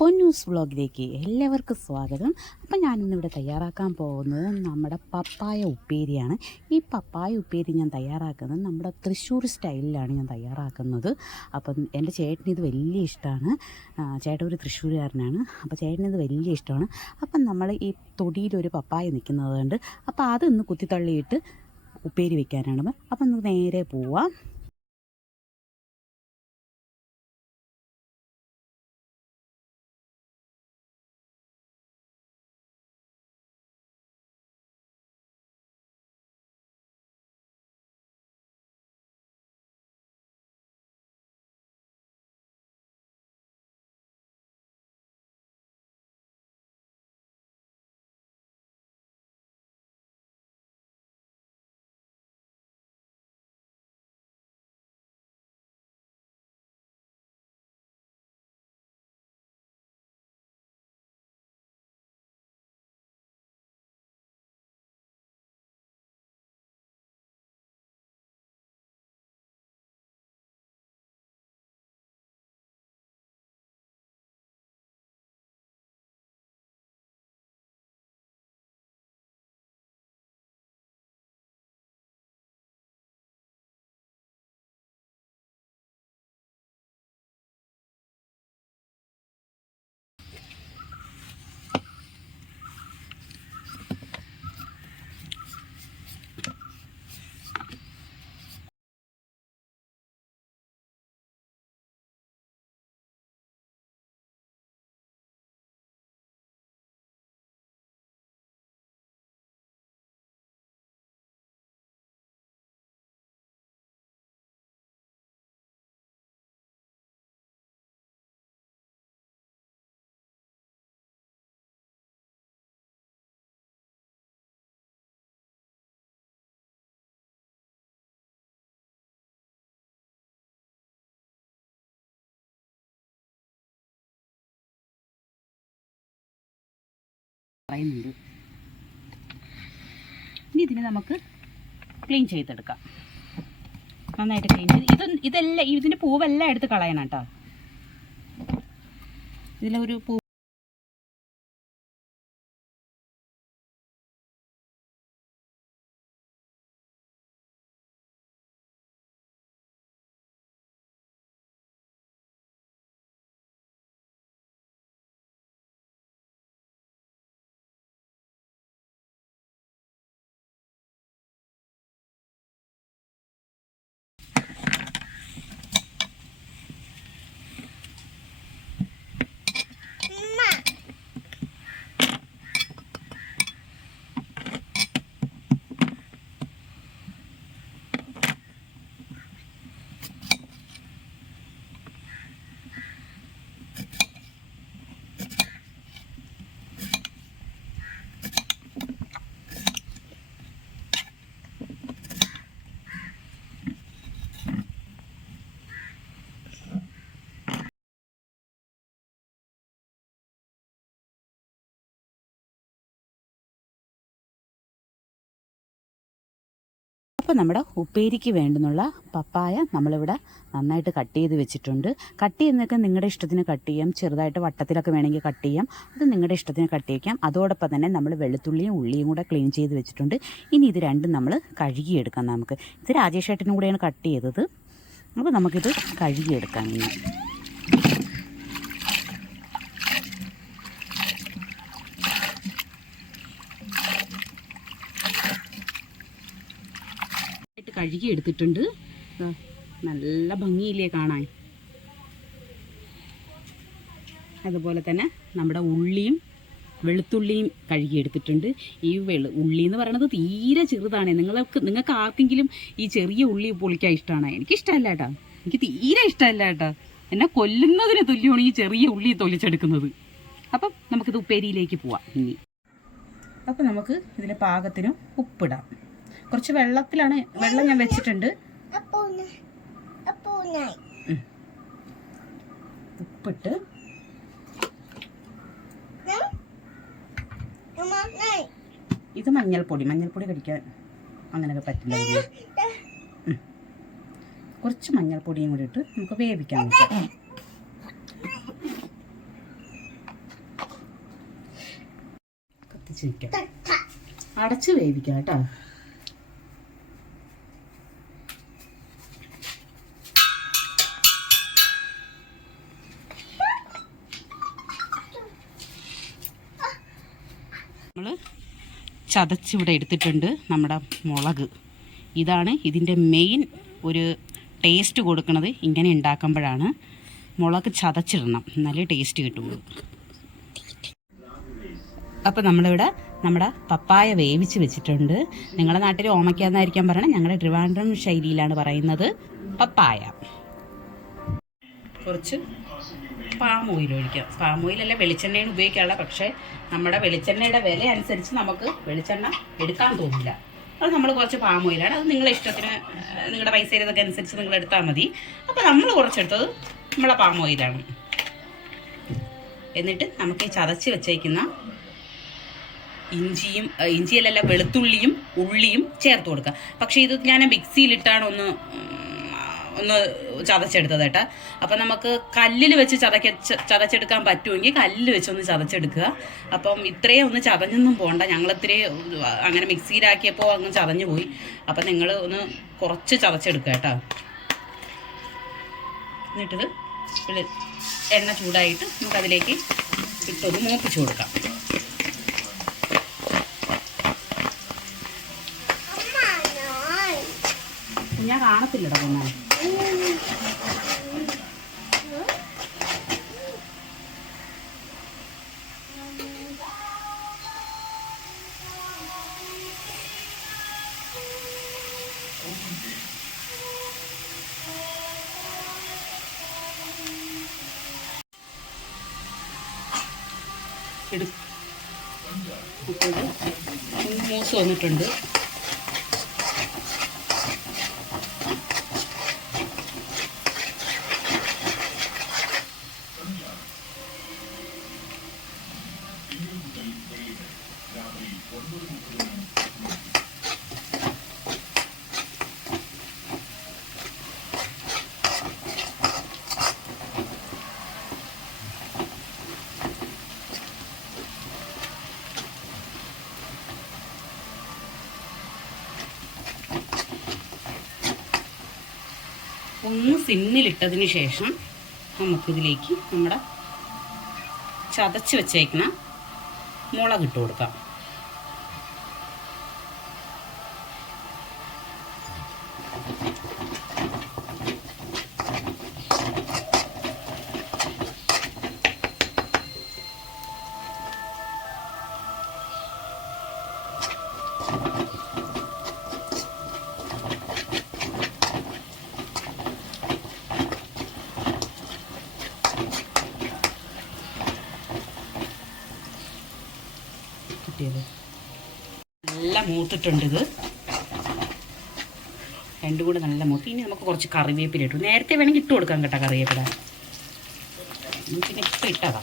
പൊന്നൂസ് വ്ളോഗിലേക്ക് എല്ലാവർക്കും സ്വാഗതം. അപ്പം ഞാനിന്നിവിടെ തയ്യാറാക്കാൻ പോകുന്നത് നമ്മുടെ പപ്പായ ഉപ്പേരിയാണ്. ഈ പപ്പായ ഉപ്പേരി ഞാൻ തയ്യാറാക്കുന്നത് നമ്മുടെ തൃശ്ശൂർ സ്റ്റൈലിലാണ് ഞാൻ തയ്യാറാക്കുന്നത്. അപ്പം എന്റെ ചേട്ടന് ഇത് വലിയ ഇഷ്ടമാണ്. ചേട്ടൻ ഒരു തൃശ്ശൂരുകാരനാണ്. അപ്പോൾ ചേട്ടനിത് വലിയ ഇഷ്ടമാണ്. അപ്പം നമ്മൾ ഈ തൊടിയിലൊരു പപ്പായ നിൽക്കുന്നത് കൊണ്ട് അപ്പോൾ അതൊന്ന് കുത്തിത്തള്ളിയിട്ട് ഉപ്പേരി വെക്കാനാണ്. അപ്പം നമുക്ക് നേരെ പോവാം. പറയുന്നുണ്ട്. ഇനി ഇതിനെ നമുക്ക് ക്ലീൻ ചെയ്തെടുക്കാം. നന്നായിട്ട് ക്ലീൻ ചെയ്ത് ഇത് ഇതെല്ലാം ഇതിന്റെ പൂവെല്ലാം എടുത്ത് കളയണം കേട്ടോ. ഇതിലൊരു പൂ അപ്പോൾ നമ്മുടെ ഉപ്പേരിക്ക് വേണ്ടുന്നുള്ള പപ്പായ നമ്മളിവിടെ നന്നായിട്ട് കട്ട് ചെയ്ത് വെച്ചിട്ടുണ്ട്. കട്ട് ചെയ്യുന്നതൊക്കെ നിങ്ങളുടെ ഇഷ്ടത്തിന് കട്ട് ചെയ്യാം. ചെറുതായിട്ട് വട്ടത്തിലൊക്കെ വേണമെങ്കിൽ കട്ട് ചെയ്യാം. അത് നിങ്ങളുടെ ഇഷ്ടത്തിന് കട്ട് ചെയ്യിക്കാം. അതോടൊപ്പം തന്നെ നമ്മൾ വെളുത്തുള്ളിയും ഉള്ളിയും കൂടെ ക്ലീൻ ചെയ്ത് വെച്ചിട്ടുണ്ട്. ഇനി ഇത് രണ്ടും നമ്മൾ കഴുകിയെടുക്കാം നമുക്ക്. ഇത് രാജേഷ് കൂടെയാണ് കട്ട് ചെയ്തത്. അപ്പോൾ നമുക്കിത് കഴുകിയെടുക്കാം ഇനി. കഴുകി എടുത്തിട്ടുണ്ട് നല്ല ഭംഗിയില്ലേ കാണാൻ. അതുപോലെ തന്നെ നമ്മുടെ ഉള്ളിയും വെളുത്തുള്ളിയും കഴുകിയെടുത്തിട്ടുണ്ട്. ഈ വെളു ഉള്ളി എന്ന് പറയുന്നത് തീരെ ചെറുതാണ്. നിങ്ങൾക്ക് നിങ്ങൾക്ക് ആർക്കെങ്കിലും ഈ ചെറിയ ഉള്ളി പൊളിക്കാൻ ഇഷ്ടമാണ് എനിക്ക് ഇഷ്ടമല്ല കേട്ടോ. എനിക്ക് തീരെ ഇഷ്ടമല്ല കേട്ടോ. എന്നെ കൊല്ലുന്നതിന് തുല്യമാണ് ഈ ചെറിയ ഉള്ളി തൊലിച്ചെടുക്കുന്നത്. അപ്പം നമുക്കിത് ഉപ്പേരിയിലേക്ക് പോവാം. ഇനി. അപ്പം നമുക്ക് ഇതിന് പാകത്തിന് ഉപ്പിടാം. കുറച്ച് വെള്ളത്തിലാണ് വെള്ളം ഞാൻ വെച്ചിട്ടുണ്ട്. ഉപ്പിട്ട്. ഇത് മഞ്ഞൾപ്പൊടി മഞ്ഞൾപ്പൊടി കടിക്കാൻ അങ്ങനെയൊക്കെ പറ്റില്ല കുറച്ച് മഞ്ഞൾപ്പൊടിയും കൂടി ഇട്ട് നമുക്ക് വേവിക്കാൻ കത്തിച്ചിരിക്കാം അടച്ച് വേവിക്കാം കേട്ടോ. ചതച്ചിവിടെ എടുത്തിട്ടുണ്ട് നമ്മുടെ മുളക്. ഇതാണ് ഇതിന്റെ മെയിൻ ഒരു ടേസ്റ്റ് കൊടുക്കുന്നത് ഇങ്ങനെ ഉണ്ടാക്കുമ്പോഴാണ് മുളക് ചതച്ചിടണം. എന്നാലേ ടേസ്റ്റ് കിട്ടുള്ളൂ അപ്പോൾ നമ്മളിവിടെ നമ്മുടെ പപ്പായ വേവിച്ച് വെച്ചിട്ടുണ്ട്. നിങ്ങളുടെ നാട്ടിൽ ഓമയ്ക്കാന്നായിരിക്കാൻ പറയണം. ഞങ്ങളുടെ ട്രിവാൻഡ്രം ശൈലിയിലാണ് പറയുന്നത് പപ്പായ. കുറച്ച് പാം ഓയിൽ ഒഴിക്കാം. പാം ഓയിലല്ല വെളിച്ചെണ്ണയാണ് ഉപയോഗിക്കാനുള്ള പക്ഷേ നമ്മുടെ വെളിച്ചെണ്ണയുടെ വില അനുസരിച്ച് നമുക്ക് വെളിച്ചെണ്ണ എടുക്കാൻ തോന്നില്ല. അത് നമ്മൾ കുറച്ച് പാം ഓയിലാണ് അത് നിങ്ങളെ ഇഷ്ടത്തിന് നിങ്ങളുടെ പൈസ ഇതൊക്കെ അനുസരിച്ച് നിങ്ങൾ എടുത്താൽ മതി. അപ്പോൾ നമ്മൾ കുറച്ചെടുത്തത് നമ്മളെ പാം ഓയിലാണ് എന്നിട്ട് നമുക്ക് ഈ ചതച്ച് വെച്ചേക്കുന്ന ഇഞ്ചിയും ഇഞ്ചിയിലല്ല വെളുത്തുള്ളിയും ഉള്ളിയും ചേർത്ത് കൊടുക്കുക. പക്ഷേ ഇത് ഞാൻ മിക്സിയിലിട്ടാണ് ഒന്ന് ഒന്ന് ചതച്ചെടുത്തത് കേട്ടോ. അപ്പം നമുക്ക് കല്ലിൽ വെച്ച് ചതക്ക ചതച്ചെടുക്കാൻ പറ്റുമെങ്കിൽ കല്ലിൽ വെച്ചൊന്ന് ചതച്ചെടുക്കുക. അപ്പം ഇത്രയും ഒന്ന് ചതഞ്ഞൊന്നും പോകണ്ട ഞങ്ങൾ ഇത്രയും അങ്ങനെ മിക്സിയിലാക്കിയപ്പോൾ അങ്ങ് ചതഞ്ഞു പോയി. അപ്പം നിങ്ങൾ ഒന്ന് കുറച്ച് ചതച്ചെടുക്കുക കേട്ടോ. എന്നിട്ടത് എണ്ണ ചൂടായിട്ട് നമുക്കതിലേക്ക് ഇട്ടൊന്ന് മൂപ്പിച്ച് കൊടുക്കാം. ഞാൻ കാണത്തില്ലടാ പൊന്നാ എടു. അപ്പോൾ ഇത് ഒന്ന് മൂസ് വന്നിട്ടുണ്ട്. ഒന്ന് സിമ്മിലിട്ടതിന് ശേഷം നമുക്കിതിലേക്ക് നമ്മുടെ ചതച്ച് വെച്ചേക്കുന്ന മുളക് ഇട്ട് കൊടുക്കാം. കിട്ടിയത് നല്ല മൂത്തിട്ടുണ്ട് ഇത് രണ്ടും കൂടെ നല്ല മൂത്ത്. ഇനി നമുക്ക് കുറച്ച് കറിവേപ്പില ഇട്ടു. നേരത്തെ വേണമെങ്കിൽ ഇട്ട് കൊടുക്കാം കേട്ടോ കറിവേപ്പില. പിന്നെ ഇപ്പം ഇട്ടതാ.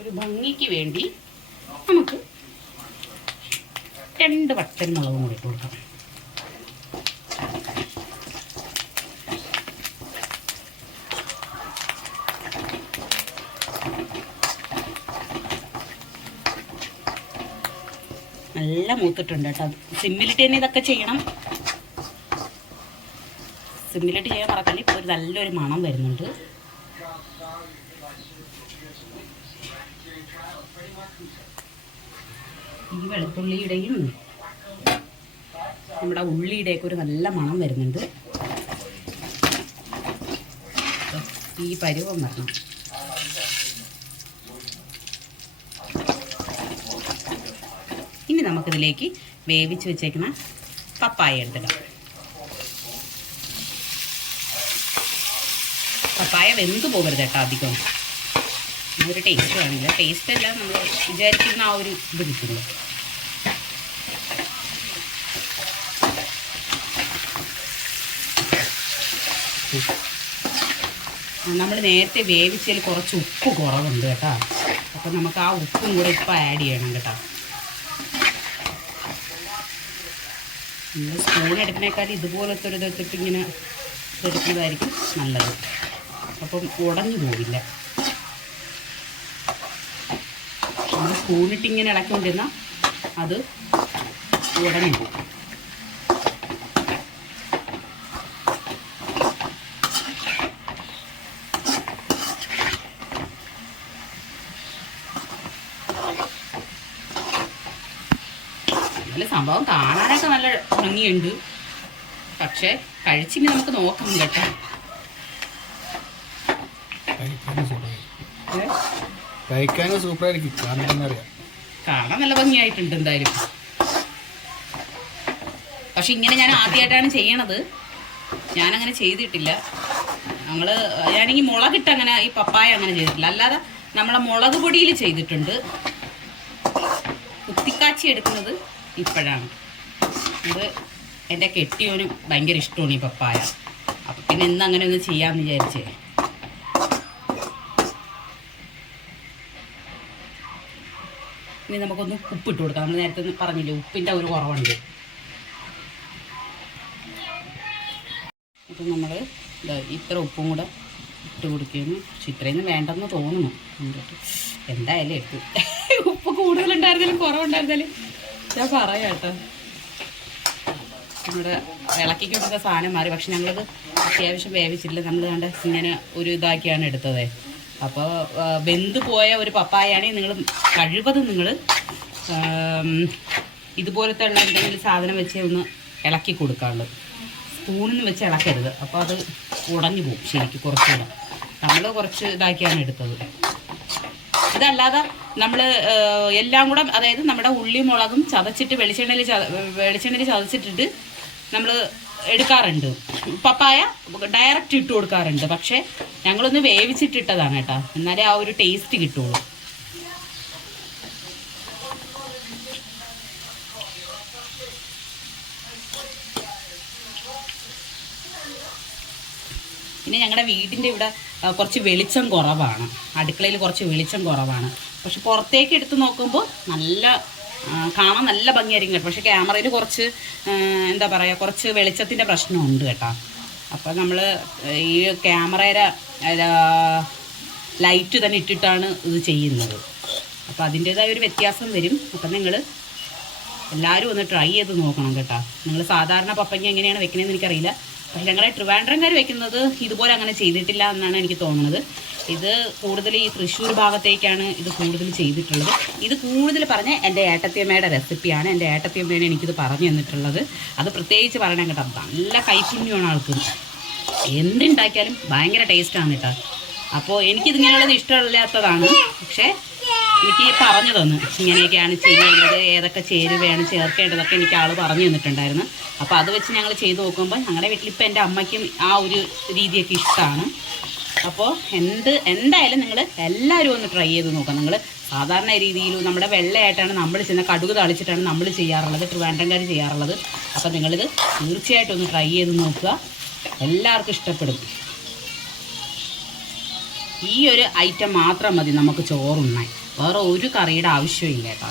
ഒരു ഭംഗിക്ക് വേണ്ടി നമുക്ക് രണ്ട് വട്ടൻ മുളകും കൂടി ഇട്ട് കൊടുക്കാം. നല്ല മൂത്തിട്ടുണ്ട് കേട്ടോ. സിമ്മിലിട്ട് തന്നെ ഇതൊക്കെ ചെയ്യണം. സിമ്മിലിട്ട് ചെയ്യാൻ മറക്കല്ല ഇപ്പോൾ ഒരു നല്ലൊരു മണം വരുന്നുണ്ട്. ഈ വെളുത്തുള്ളിയുടെയും നമ്മുടെ ഉള്ളിയുടെയൊക്കെ ഒരു നല്ല മണം വരുന്നുണ്ട്. ഈ പരുവം വരണം. നമുക്കിതിലേക്ക് വേവിച്ച് വെച്ചേക്കുന്ന പപ്പായ എടുത്തിടാം. പപ്പായ വെന്ത് പോകരുത് കേട്ടോ അധികം. ഒരു ടേസ്റ്റ് കാണില്ല ടേസ്റ്റ് അല്ല നമ്മൾ വിചാരിക്കുന്ന ആ ഒരു ഇത് കിട്ടുള്ളൂ. നമ്മൾ നേരത്തെ വേവിച്ചതിൽ കുറച്ച് ഉപ്പ് കുറവുണ്ട് കേട്ടോ. അപ്പം നമുക്ക് ആ ഉപ്പും കൂടെ ഇപ്പം ആഡ് ചെയ്യണം കേട്ടോ. നമ്മൾ സ്പൂൺ എടുക്കുന്നേക്കാൾ ഇതുപോലത്തെ ഒരു ഇതെടുത്തിട്ട് ഇങ്ങനെ എടുക്കുന്നതായിരിക്കും നല്ലത്. അപ്പം ഉടഞ്ഞു പോവില്ല. നമ്മൾ സ്പൂണിട്ട് ഇങ്ങനെ ഇളക്കൊണ്ടിരുന്നാൽ അത് ഉടഞ്ഞു പോകും. സംഭവം കാണാനൊക്കെ നല്ല ഭംഗിയുണ്ട്. പക്ഷെ കഴിച്ചിനി നമുക്ക് നോക്കാം കേട്ടോ. കഴിക്കാനും സൂപ്പറായിരിക്കും. കാണാൻ നല്ല ഭംഗിയായിട്ടുണ്ട് എന്തായാലും. പക്ഷെ ഇങ്ങനെ ഞാൻ ആദ്യമായിട്ടാണ് ചെയ്യണത്. ഞാനങ്ങനെ ചെയ്തിട്ടില്ല. നമ്മൾ ഞാനെങ്കിൽ മുളകിട്ട് അങ്ങനെ ഈ പപ്പായ അങ്ങനെ ചെയ്തിട്ടില്ല. അല്ലാതെ നമ്മളെ മുളക് പൊടിയിൽ ചെയ്തിട്ടുണ്ട്. കുത്തിക്കാച്ചി എടുക്കുന്നത് ഇപ്പോഴാണ്. ഇത് എന്റെ കെട്ടിയോനും ഭയങ്കര ഇഷ്ടമാണ് ഈ പപ്പായ. അപ്പം പിന്നെ ഇന്ന് അങ്ങനെ ഒന്ന് ചെയ്യാമെന്ന് വിചാരിച്ചേ. ഇനി നമുക്കൊന്ന് ഉപ്പിട്ട് കൊടുക്കാം. നമ്മൾ നേരത്തെ പറഞ്ഞില്ലേ ഉപ്പിന്റെ ഒരു കുറവുണ്ട്. അപ്പം നമ്മൾ ഇത്ര ഉപ്പും കൂടെ ഇട്ട് കൊടുക്കുന്നു പക്ഷെ ഇത്രയൊന്നും വേണ്ടെന്ന് തോന്നുന്നു. എന്തായാലും എടുത്തു. ഉപ്പ് കൂടുതലുണ്ടായിരുന്നാലും കുറവുണ്ടായിരുന്നാലും ഞാൻ പറയാട്ടോ നമ്മുടെ ഇളക്കി കൊടുത്ത സാധനം മാറി. പക്ഷെ ഞങ്ങളത് അത്യാവശ്യം വേവിച്ചില്ല നമ്മൾ കണ്ട ഇങ്ങനെ ഒരു ഇതാക്കിയാണ് എടുത്തത്. അപ്പോൾ വെന്ത് പോയ ഒരു പപ്പായാണെങ്കിൽ നിങ്ങൾ കഴിവതും നിങ്ങൾ ഇതുപോലത്തെ ഉള്ള എന്തെങ്കിലും സാധനം വെച്ച് ഒന്ന് ഇളക്കി കൊടുക്കാണ്ട്. സ്പൂണിൽ നിന്ന് വെച്ച് ഇളക്കരുത്. അപ്പോൾ അത് ഉടഞ്ഞു പോകും. ശരിക്കും കുറച്ചുകൂടെ. നമ്മൾ കുറച്ച് ഇതാക്കിയാണ് എടുത്തത്. ഇതല്ലാതെ നമ്മൾ എല്ലാം കൂടെ അതായത് നമ്മുടെ ഉള്ളി മുളകും ചതച്ചിട്ട് വെളിച്ചെണ്ണയിൽ വെളിച്ചെണ്ണയിൽ ചതച്ചിട്ടിട്ട് നമ്മൾ എടുക്കാറുണ്ട്. പപ്പായ ഡയറക്റ്റ് ഇട്ട് കൊടുക്കാറുണ്ട്. പക്ഷേ ഞങ്ങളൊന്ന് വേവിച്ചിട്ടിട്ടതാണ് കേട്ടോ. എന്നാലേ ആ ഒരു ടേസ്റ്റ് കിട്ടുള്ളൂ. പിന്നെ ഞങ്ങളുടെ വീടിന്റെ ഇവിടെ കുറച്ച് വെളിച്ചം കുറവാണ്. അടുക്കളയിൽ കുറച്ച് വെളിച്ചം കുറവാണ്. പക്ഷെ പുറത്തേക്ക് എടുത്ത് നോക്കുമ്പോൾ നല്ല കാണാൻ നല്ല ഭംഗിയായിരിക്കും കേട്ടോ. പക്ഷെ ക്യാമറയിൽ കുറച്ച് എന്താ പറയുക കുറച്ച് വെളിച്ചത്തിന്റെ പ്രശ്നമുണ്ട് കേട്ടോ. അപ്പോൾ നമ്മൾ ഈ ക്യാമറയുടെ ലൈറ്റ് തന്നെ ഇട്ടിട്ടാണ് ഇത് ചെയ്യുന്നത്. അപ്പോൾ അതിന്റേതായ ഒരു വ്യത്യാസം വരും. അപ്പം നിങ്ങൾ എല്ലാവരും ഒന്ന് ട്രൈ ചെയ്ത് നോക്കണം കേട്ടോ. നിങ്ങൾ സാധാരണ പപ്പങ്ങ എങ്ങനെയാണ് വെക്കണതെന്ന് എനിക്കറിയില്ല. പക്ഷെ ഞങ്ങളെ ട്രിവാൻഡ്രംകാർ വെക്കുന്നത് ഇതുപോലെ അങ്ങനെ ചെയ്തിട്ടില്ല എന്നാണ് എനിക്ക് തോന്നുന്നത്. ഇത് കൂടുതൽ ഈ തൃശ്ശൂർ ഭാഗത്തേക്കാണ് ഇത് കൂടുതൽ ചെയ്തിട്ടുള്ളത്. ഇത് കൂടുതൽ പറഞ്ഞ എന്റെ ഏട്ടത്തിയമ്മയുടെ റെസിപ്പിയാണ്. എന്റെ ഏട്ടത്തിയമ്മയാണ് എനിക്കിത് പറഞ്ഞു തന്നിട്ടുള്ളത്. അത് പ്രത്യേകിച്ച് പറയണം കേട്ടോ. നല്ല കൈപുണ്യമാണ് ആൾക്ക്. എന്തുണ്ടാക്കിയാലും ഭയങ്കര ടേസ്റ്റാണ് കേട്ടോ. അപ്പോൾ എനിക്കിതിങ്ങനെയുള്ളത് ഇഷ്ടമില്ലാത്തതാണ്. പക്ഷേ എനിക്ക് പറഞ്ഞു തന്നു. ഇങ്ങനെയൊക്കെയാണ് ചെയ്യേണ്ടത് ഏതൊക്കെ ചേരുവയാണ് ചേർക്കേണ്ടതൊക്കെ എനിക്ക് ആൾ പറഞ്ഞു തന്നിട്ടുണ്ടായിരുന്നു. അപ്പോൾ അത് വെച്ച് ഞങ്ങൾ ചെയ്ത് നോക്കുമ്പോൾ ഞങ്ങളുടെ വീട്ടിൽ ഇപ്പോൾ എന്റെ അമ്മയ്ക്കും ആ ഒരു രീതിയൊക്കെ ഇഷ്ടമാണ് അപ്പോൾ എന്ത് എന്തായാലും നിങ്ങൾ എല്ലാവരും ഒന്ന് ട്രൈ ചെയ്ത് നോക്കാം നിങ്ങൾ സാധാരണ രീതിയിൽ നമ്മുടെ വെള്ളയായിട്ടാണ് നമ്മൾ ചെയ്യുന്ന കടുക് തളിച്ചിട്ടാണ് നമ്മൾ ചെയ്യാറുള്ളത് ട്രിവാൻഡ്രംകാർ ചെയ്യാറുള്ളത്. അപ്പോൾ നിങ്ങളിത് തീർച്ചയായിട്ടും ഒന്ന് ട്രൈ ചെയ്ത് നോക്കുക. എല്ലാവർക്കും ഇഷ്ടപ്പെടും. ഈ ഒരു ഐറ്റം മാത്രം മതി നമുക്ക് ചോറുണ്ണാൻ. വേറെ ഒരു കറിയുടെ ആവശ്യമില്ല കേട്ടോ.